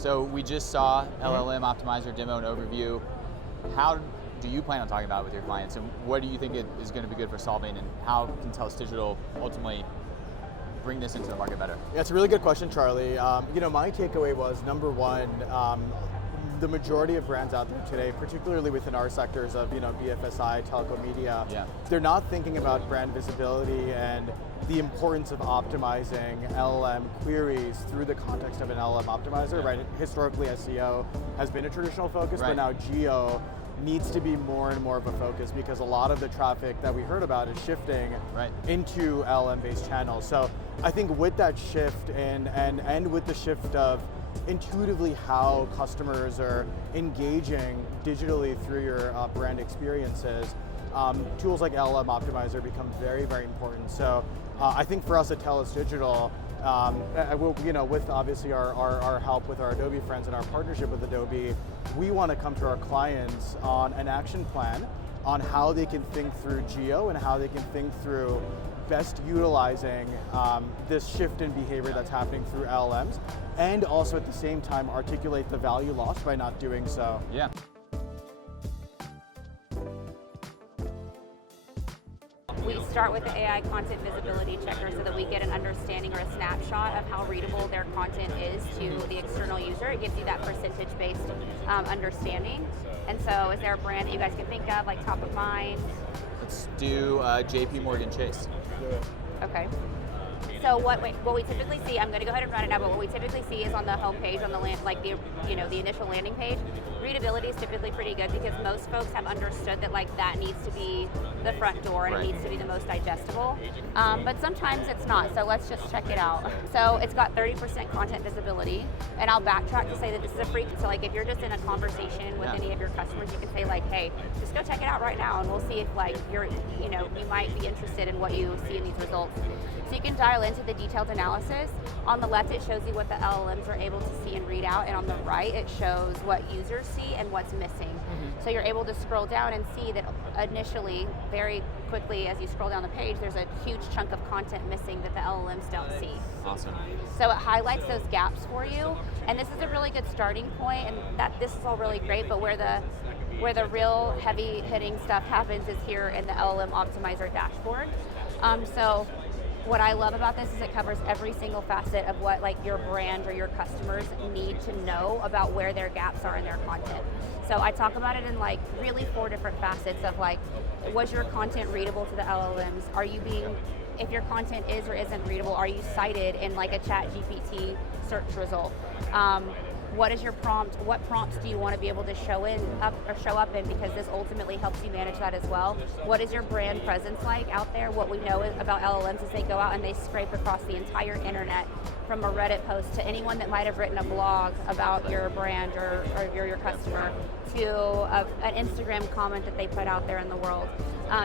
So we just saw LLM Optimizer demo and overview. How do you plan on talking about it with your clients, and what do you think is going to be good for solving, and how can TELUS Digital ultimately bring this into the market better? Yeah, it's a really good question, Charlie. My takeaway was, number one, the majority of brands out there today, particularly within our sectors of BFSI, Telecom, Media, they're not thinking about brand visibility and the importance of optimizing LLM queries through the context of an LLM optimizer, right? Historically, SEO has been a traditional focus, but now geo needs to be more and more of a focus, because a lot of the traffic that we heard about is shifting into LLM-based channels. So I think with that shift and with the shift of intuitively how customers are engaging digitally through your brand experiences, tools like LLM Optimizer become very, very important. So I think for us at TELUS Digital, with obviously our help with our Adobe friends and our partnership with Adobe, we want to come to our clients on an action plan on how they can think through geo and how they can think through best utilizing this shift in behavior that's happening through LLMs, and also at the same time articulate the value lost by not doing so. Yeah. We start with the AI content visibility checker so that we get an understanding or a snapshot of how readable their content is to the external user. It gives you that percentage-based understanding. And so is there a brand that you guys can think of, like top of mind? Let's do JP Morgan Chase. Okay. So what we typically see, I'm going to go ahead and run it now, but what we typically see is on the home page, on the the initial landing page, readability is typically pretty good, because most folks have understood that that needs to be the front door and it needs to be the most digestible. But sometimes it's not, so let's just check it out. So it's got 30% content visibility, and I'll backtrack to say that this is a free, so if you're just in a conversation with any of your customers, you can say hey, just go check it out right now, and we'll see if you might be interested in what you see in these results. So you can dial into the detailed analysis. On the left, it shows you what the LLMs are able to see and read out, and on the right, it shows what users see and what's missing. So you're able to scroll down and see that initially, very quickly, as you scroll down the page, there's a huge chunk of content missing that the LLMs don't see. Awesome. So it highlights those gaps for you, and this is a really good starting point, and this is all really great, but where the real heavy hitting stuff happens is here in the LLM Optimizer dashboard. So what I love about this is it covers every single facet of what your brand or your customers need to know about where their gaps are in their content. So I talk about it in really 4 different facets of was your content readable to the LLMs? If your content is or isn't readable, are you cited in a ChatGPT search result? What is your prompt? What prompts do you want to be able to show up in? Because this ultimately helps you manage that as well. What is your brand presence like out there? What we know about LLMs is they go out and they scrape across the entire internet, from a Reddit post to anyone that might have written a blog about your brand or your customer, to an Instagram comment that they put out there in the world.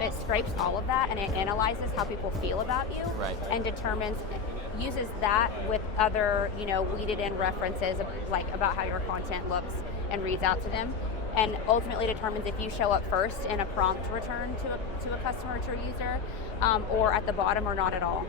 It scrapes all of that and it analyzes how people feel about you and uses that with other, weeded in references about how your content looks and reads out to them, and ultimately determines if you show up first in a prompt return to a customer or to a user, or at the bottom or not at all.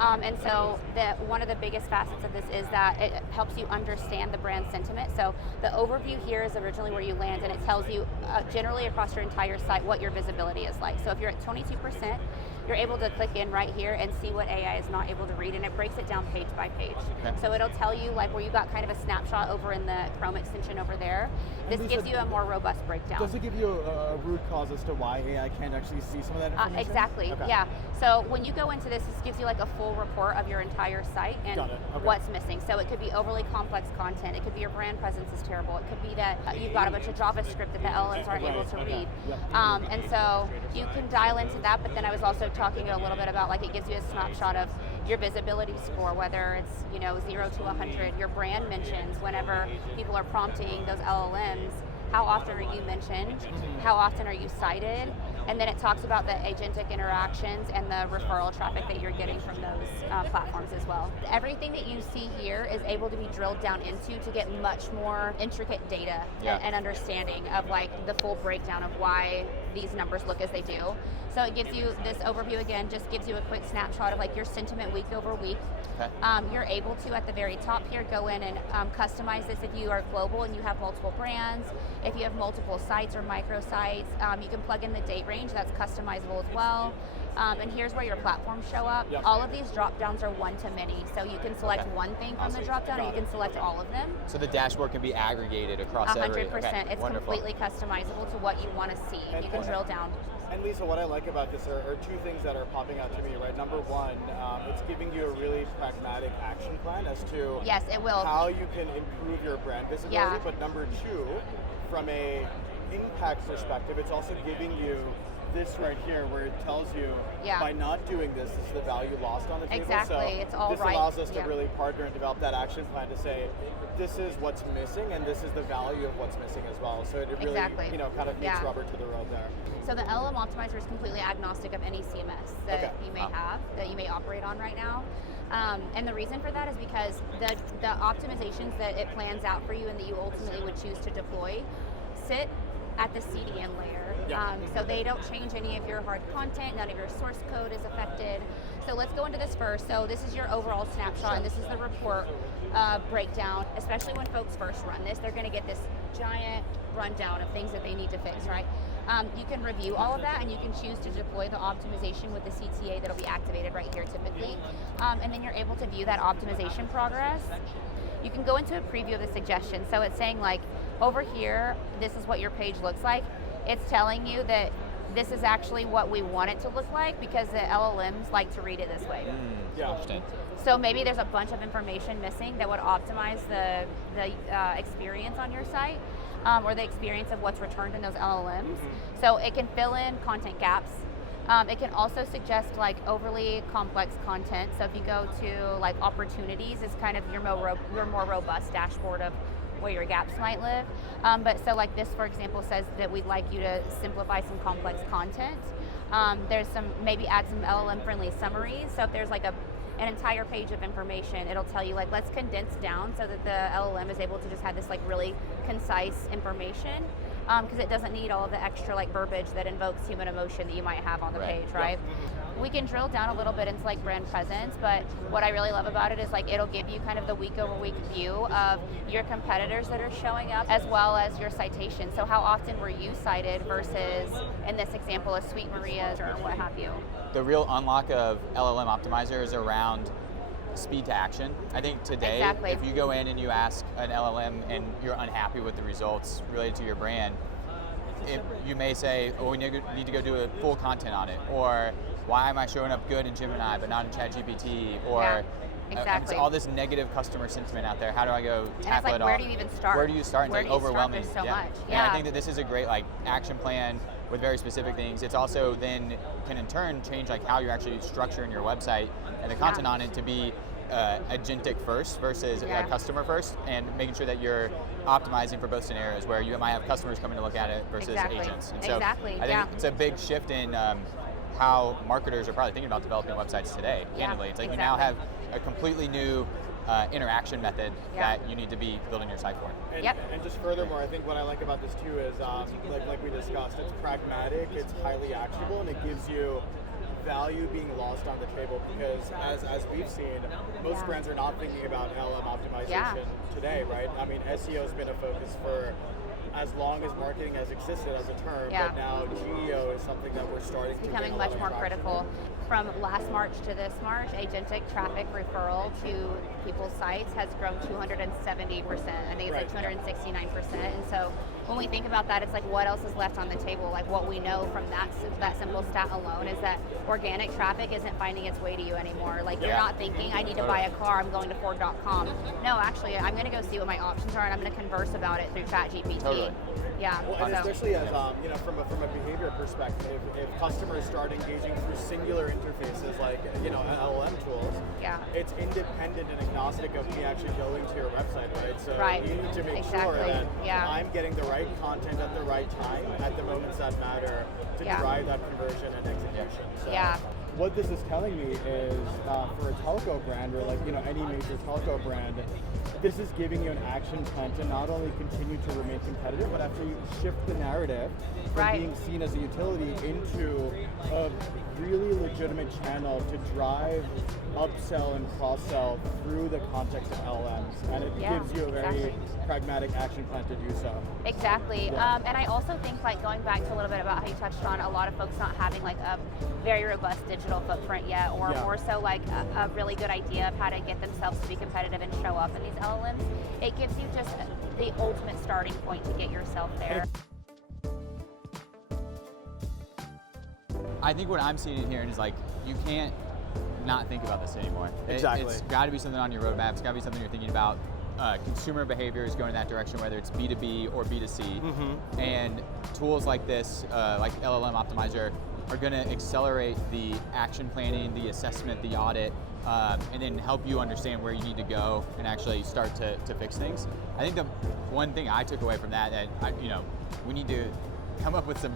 And so one of the biggest facets of this is that it helps you understand the brand sentiment. So the overview here is originally where you land, and it tells you generally across your entire site what your visibility is like. So if you're at 22%, you're able to click in right here and see what AI is not able to read, and it breaks it down page by page. Okay. So it'll tell you where you got kind of a snapshot over in the Chrome extension over there. This gives you a more robust breakdown. Does it give you a root cause as to why AI can't actually see some of that information? Exactly, yeah. So when you go into this gives you a full report of your entire site and what's missing. So it could be overly complex content. It could be your brand presence is terrible. It could be that you've got a bunch of JavaScript that the LLMs aren't able to read. And so you can dial into that, but then I was also talking a little bit about it gives you a snapshot of your visibility score, whether it's 0 to 100, your brand mentions whenever people are prompting those LLMs, how often are you mentioned, how often are you cited, and then it talks about the agentic interactions and the referral traffic that you're getting from those platforms as well. Everything that you see here is able to be drilled down into to get much more intricate data and understanding of the full breakdown of why these numbers look as they do. So it gives you this overview again, just gives you a quick snapshot of like your sentiment week over week. Okay. You're able to, at the very top here, go in and customize this if you are global and you have multiple brands. If you have multiple sites or microsites, you can plug in the date range, that's customizable as well. And here's where your platforms show up. Yep. All of these drop downs are one to many, so you can select one thing from the drop down, or you can select all of them. So the dashboard can be aggregated across 100%. every. Okay, It's wonderful. completely customizable to what you want to see. You can drill down. And Lisa, what I like about this are two things that are popping out to me, right? Number one, it's giving you a really pragmatic action plan as to Yes, it will. how you can improve your brand visibility. Yeah. But number two, from a impact perspective, it's also giving you this right here where it tells you by not doing this is the value lost on the table. Exactly, So it's all this right. allows us to really partner and develop that action plan to say, this is what's missing and this is the value of what's missing as well. So it really kind of meets rubber to the road there. So the LLM Optimizer is completely agnostic of any CMS that you may have, that you may operate on right now. And the reason for that is because the optimizations that it plans out for you and that you ultimately would choose to deploy sit at the CDN layer. So they don't change any of your hard content, none of your source code is affected. So let's go into this first. So this is your overall snapshot, and this is the report breakdown. Especially when folks first run this, they're gonna get this giant rundown of things that they need to fix, right? You can review all of that, and you can choose to deploy the optimization with the CTA that'll be activated right here typically. And then you're able to view that optimization progress. You can go into a preview of the suggestion. So it's saying like, over here, this is what your page looks like. It's telling you that this is actually what we want it to look like because the LLMs like to read it this way. Interesting. So maybe there's a bunch of information missing that would optimize the experience on your site or the experience of what's returned in those LLMs. So it can fill in content gaps. It can also suggest like overly complex content. So if you go to like opportunities, it's kind of your more robust dashboard of where your gaps might live. But so like this, for example, says that we'd like you to simplify some complex content. There's maybe add some LLM friendly summaries. So if there's like an entire page of information, it'll tell you like, let's condense down so that the LLM is able to just have this like really concise information. Because it doesn't need all of the extra like verbiage that invokes human emotion that you might have on the page, right? We can drill down a little bit into like brand presence, but what I really love about it is like it'll give you kind of the week over week view of your competitors that are showing up as well as your citations. So how often were you cited versus, in this example, a Sweet Maria's or what have you? The real unlock of LLM Optimizer is around speed to action. I think today, if you go in and you ask an LLM and you're unhappy with the results related to your brand, you may say, oh, we need to go do a full content audit, or why am I showing up good in Gemini but not in ChatGPT, or it's all this negative customer sentiment out there. How do I go tackle it all? Where do you even start? Where do you start? It's like overwhelming. There's so much. And I think that this is a great like action plan with very specific things. It's also then can in turn change like how you're actually structuring your website and the content on it to be agentic first versus customer first, and making sure that you're optimizing for both scenarios where you might have customers coming to look at it versus agents. And so I think it's a big shift in how marketers are probably thinking about developing websites today, candidly. It's like you now have a completely new interaction method that you need to be building your site for. And just furthermore, I think what I like about this too is, like we discussed, it's pragmatic, it's highly actionable, and it gives you value being lost on the table because as we've seen, most brands are not thinking about LLM optimization today, right? I mean, SEO has been a focus for as long as marketing has existed as a term, but now GEO is something that we're starting to becoming much more critical. From last March to this March, agentic traffic referral to people's sites has grown 270%. I think it's like 269%. And so when we think about that, it's like what else is left on the table? Like what we know from that simple stat alone is that organic traffic isn't finding its way to you anymore. Like you're not thinking, I need to buy a car, I'm going to Ford.com. No, actually, I'm going to go see what my options are and I'm going to converse about it through ChatGPT. Yeah. Well, and especially as from a behavior perspective, if customers start engaging through singular interfaces like LLM tools, it's independent and agnostic of me actually going to your website, right? So you need to make sure that I'm getting the right content at the right time at the moments that matter to drive that conversion and execution. So what this is telling me is for a telco brand or like any major telco brand, this is giving you an action plan to not only continue to remain competitive, but actually shift the narrative from being seen as a utility into a really legitimate channel to drive upsell and cross-sell through the context of LLMs. And it gives you a very pragmatic action plan to do so. Exactly. Yeah. And I also think, like, going back to a little bit about how you touched on a lot of folks not having like a very robust digital footprint yet, or more so like a really good idea of how to get themselves to be competitive and show up in these LLMs. It gives you just the ultimate starting point to get yourself there. I think what I'm seeing and hearing is like, you can't not think about this anymore. Exactly. It's got to be something on your roadmap. It's got to be something you're thinking about. Consumer behavior is going in that direction, whether it's B2B or B2C. And tools like this, like LLM Optimizer, are going to accelerate the action planning, the assessment, the audit, and then help you understand where you need to go and actually start to fix things. I think the one thing I took away from that we need to come up with some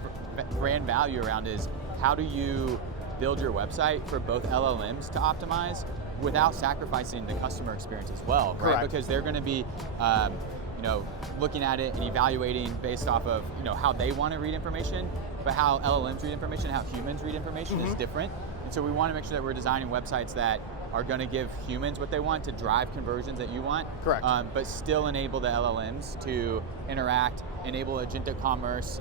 brand value around is, how do you build your website for both LLMs to optimize without sacrificing the customer experience as well, right? Correct. Because they're going to be, looking at it and evaluating based off of how they want to read information, but how LLMs read information, how humans read information is different. And so we want to make sure that we're designing websites that are going to give humans what they want to drive conversions that you want. Correct. But still enable the LLMs to interact, enable agentic commerce,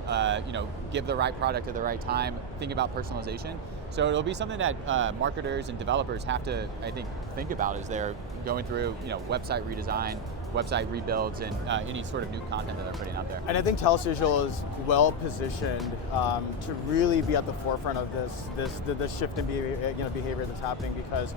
give the right product at the right time, think about personalization. So it'll be something that marketers and developers have to, I think about as they're going through, website redesign, website rebuilds, and any sort of new content that they're putting out there. And I think TELUS Digital is well positioned to really be at the forefront of this shift in behavior that's happening, because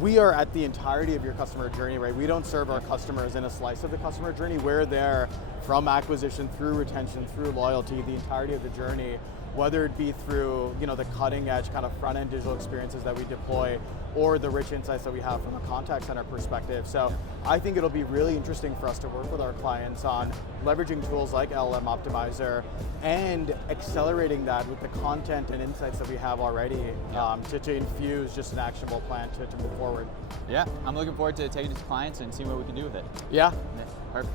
we are at the entirety of your customer journey, right? We don't serve our customers in a slice of the customer journey. We're there from acquisition through retention, through loyalty, the entirety of the journey, whether it be through the cutting edge kind of front end digital experiences that we deploy, or the rich insights that we have from a contact center perspective. So I think it'll be really interesting for us to work with our clients on leveraging tools like LLM Optimizer and accelerating that with the content and insights that we have already to infuse just an actionable plan to move forward. Yeah, I'm looking forward to taking it to clients and seeing what we can do with it. Yeah. Perfect.